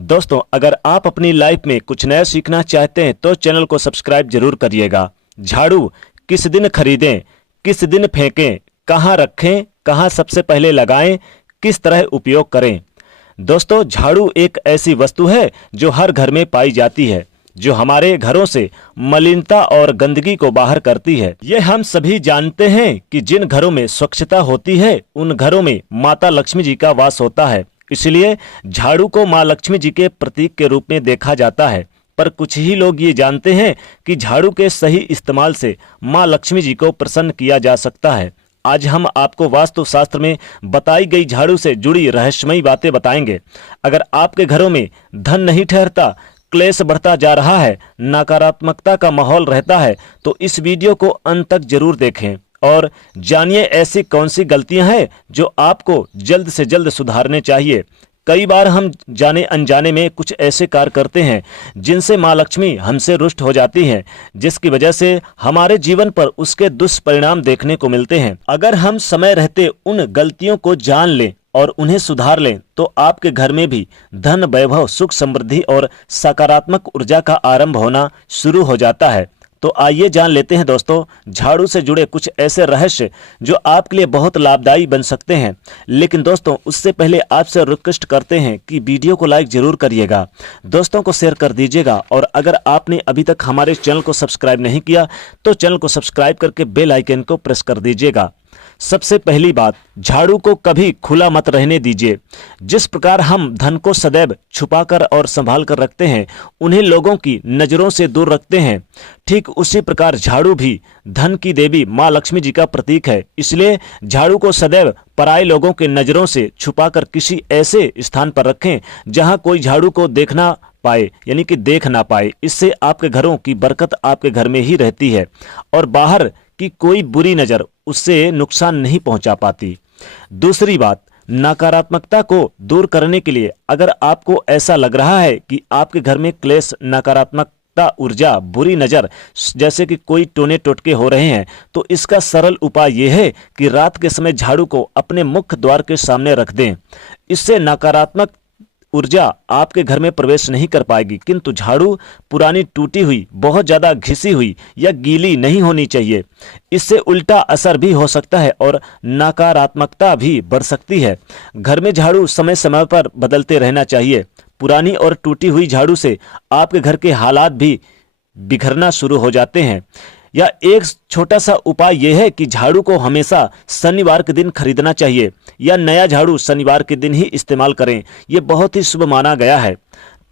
दोस्तों, अगर आप अपनी लाइफ में कुछ नया सीखना चाहते हैं तो चैनल को सब्सक्राइब जरूर करिएगा। झाड़ू किस दिन खरीदें, किस दिन फेंकें, कहाँ रखें, कहाँ सबसे पहले लगाएं, किस तरह उपयोग करें। दोस्तों, झाड़ू एक ऐसी वस्तु है जो हर घर में पाई जाती है, जो हमारे घरों से मलिनता और गंदगी को बाहर करती है। ये हम सभी जानते हैं कि जिन घरों में स्वच्छता होती है उन घरों में माता लक्ष्मी जी का वास होता है। इसलिए झाड़ू को माँ लक्ष्मी जी के प्रतीक के रूप में देखा जाता है। पर कुछ ही लोग ये जानते हैं कि झाड़ू के सही इस्तेमाल से माँ लक्ष्मी जी को प्रसन्न किया जा सकता है। आज हम आपको वास्तुशास्त्र में बताई गई झाड़ू से जुड़ी रहस्यमयी बातें बताएंगे। अगर आपके घरों में धन नहीं ठहरता, क्लेश बढ़ता जा रहा है, नकारात्मकता का माहौल रहता है, तो इस वीडियो को अंत तक जरूर देखें और जानिए ऐसी कौन सी गलतियां हैं जो आपको जल्द से जल्द सुधारने चाहिए। कई बार हम जाने अनजाने में कुछ ऐसे कार्य करते हैं जिनसे माँ लक्ष्मी हमसे रुष्ट हो जाती हैं, जिसकी वजह से हमारे जीवन पर उसके दुष्परिणाम देखने को मिलते हैं। अगर हम समय रहते उन गलतियों को जान लें और उन्हें सुधार लें तो आपके घर में भी धन, वैभव, सुख, समृद्धि और सकारात्मक ऊर्जा का आरंभ होना शुरू हो जाता है। तो आइए जान लेते हैं दोस्तों, झाड़ू से जुड़े कुछ ऐसे रहस्य जो आपके लिए बहुत लाभदायी बन सकते हैं। लेकिन दोस्तों, उससे पहले आपसे रिक्वेस्ट करते हैं कि वीडियो को लाइक जरूर करिएगा, दोस्तों को शेयर कर दीजिएगा और अगर आपने अभी तक हमारे चैनल को सब्सक्राइब नहीं किया तो चैनल को सब्सक्राइब करके बेल आइकन को प्रेस कर दीजिएगा। सबसे पहली बात, झाड़ू को कभी खुला मत रहने दीजिए। जिस प्रकार हम धन को सदैव छुपाकर और संभाल कर रखते हैं, उन्हें लोगों की नजरों से दूर रखते हैं, ठीक उसी प्रकार झाड़ू भी धन की देवी माँ लक्ष्मी जी का प्रतीक है। इसलिए झाड़ू को सदैव पराये लोगों के नजरों से छुपाकर किसी ऐसे स्थान पर रखें जहां कोई झाड़ू को देखना पाए, यानी कि देख ना पाए। इससे आपके घरों की बरकत आपके घर में ही रहती है और बाहर कि कोई बुरी नजर उससे नुकसान नहीं पहुंचा पाती। दूसरी बात, नकारात्मकता को दूर करने के लिए अगर आपको ऐसा लग रहा है कि आपके घर में क्लेश, नकारात्मकता ऊर्जा, बुरी नजर जैसे कि कोई टोने टोटके हो रहे हैं, तो इसका सरल उपाय यह है कि रात के समय झाड़ू को अपने मुख्य द्वार के सामने रख दें। इससे नकारात्मक ऊर्जा आपके घर में प्रवेश नहीं कर पाएगी। किंतु झाड़ू पुरानी, टूटी हुई, बहुत ज्यादा घिसी हुई या गीली नहीं होनी चाहिए। इससे उल्टा असर भी हो सकता है और नकारात्मकता भी बढ़ सकती है। घर में झाड़ू समय समय पर बदलते रहना चाहिए। पुरानी और टूटी हुई झाड़ू से आपके घर के हालात भी बिखरना शुरू हो जाते हैं। या एक छोटा सा उपाय यह है कि झाड़ू को हमेशा शनिवार के दिन खरीदना चाहिए या नया झाड़ू शनिवार के दिन ही इस्तेमाल करें। यह बहुत ही शुभ माना गया है।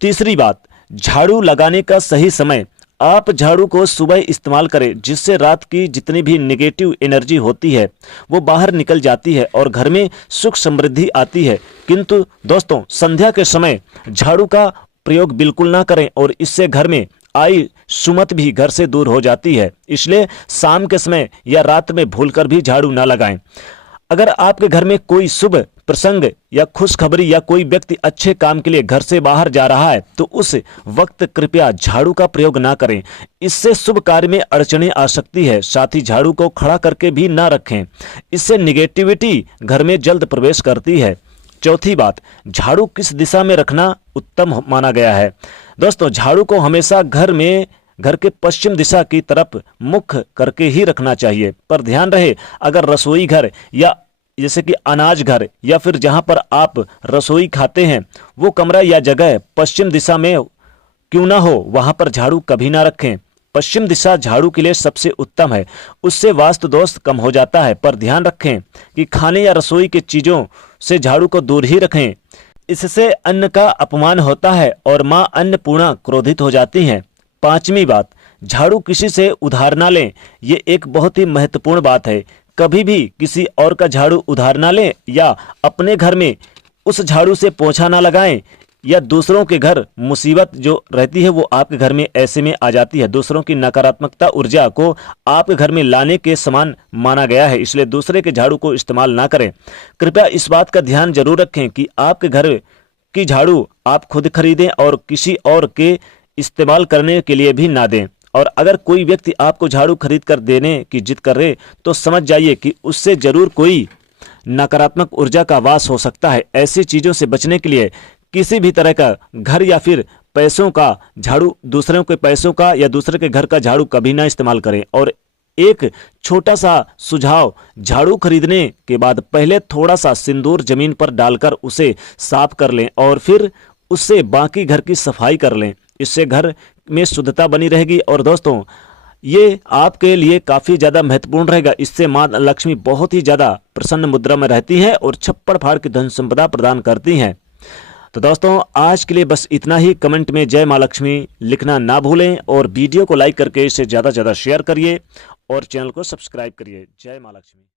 तीसरी बात, झाड़ू लगाने का सही समय। आप झाड़ू को सुबह इस्तेमाल करें, जिससे रात की जितनी भी नेगेटिव एनर्जी होती है वो बाहर निकल जाती है और घर में सुख समृद्धि आती है। किंतु दोस्तों, संध्या के समय झाड़ू का प्रयोग बिल्कुल ना करें और इससे घर में आई सुमत भी घर से दूर हो जाती है। इसलिए शाम के समय या रात में भूलकर भी झाड़ू ना लगाएं। अगर आपके घर में कोई शुभ प्रसंग या खुशखबरी या कोई व्यक्ति अच्छे काम के लिए घर से बाहर जा रहा है तो उस वक्त कृपया झाड़ू का प्रयोग ना करें। इससे शुभ कार्य में अड़चनें आ सकती है। साथ ही झाड़ू को खड़ा करके भी ना रखें, इससे निगेटिविटी घर में जल्द प्रवेश करती है। चौथी बात, झाड़ू किस दिशा में रखना उत्तम माना गया है। दोस्तों, झाड़ू को हमेशा घर के पश्चिम दिशा की तरफ मुख करके ही रखना चाहिए। पर ध्यान रहे, अगर रसोई घर या जैसे कि अनाज घर या फिर जहां पर आप रसोई खाते हैं वो कमरा या जगह पश्चिम दिशा में क्यों ना हो, वहां पर झाड़ू कभी ना रखें। पश्चिम दिशा झाड़ू के लिए सबसे उत्तम है, उससे वास्तु दोष कम हो जाता है। पर ध्यान रखें कि खाने या रसोई के चीजों से झाड़ू को दूर ही रखें, इससे अन्न का अपमान होता है और मां अन्नपूर्णा क्रोधित हो जाती हैं। पांचवी बात, झाड़ू किसी से उधार ना लें। ये एक बहुत ही महत्वपूर्ण बात है। कभी भी किसी और का झाड़ू उधार ना लें या अपने घर में उस झाड़ू से पोछा ना लगाएं या दूसरों के घर मुसीबत जो रहती है वो आपके घर में ऐसे में आ जाती है। दूसरों की नकारात्मकता ऊर्जा को आपके घर में लाने के समान माना गया है। इसलिए दूसरे के झाड़ू को इस्तेमाल ना करें। कृपया इस बात का ध्यान जरूर रखें कि आपके घर की झाड़ू आप खुद खरीदें और किसी और के इस्तेमाल करने के लिए भी ना दें। और अगर कोई व्यक्ति आपको झाड़ू खरीद कर देने की जिद कर रहे तो समझ जाइए कि उससे जरूर कोई नकारात्मक ऊर्जा का वास हो सकता है। ऐसी चीजों से बचने के लिए किसी भी तरह का घर या फिर पैसों का झाड़ू, दूसरों के पैसों का या दूसरे के घर का झाड़ू कभी ना इस्तेमाल करें। और एक छोटा सा सुझाव, झाड़ू खरीदने के बाद पहले थोड़ा सा सिंदूर जमीन पर डालकर उसे साफ कर लें और फिर उससे बाकी घर की सफाई कर लें। इससे घर में शुद्धता बनी रहेगी और दोस्तों ये आपके लिए काफ़ी ज़्यादा महत्वपूर्ण रहेगा। इससे माँ लक्ष्मी बहुत ही ज़्यादा प्रसन्न मुद्रा में रहती हैं और छप्पड़ फाड़ की धन संपदा प्रदान करती हैं। तो दोस्तों आज के लिए बस इतना ही। कमेंट में जय माँ लक्ष्मी लिखना ना भूलें और वीडियो को लाइक करके इसे ज़्यादा से ज़्यादा शेयर करिए और चैनल को सब्सक्राइब करिए। जय माँ लक्ष्मी।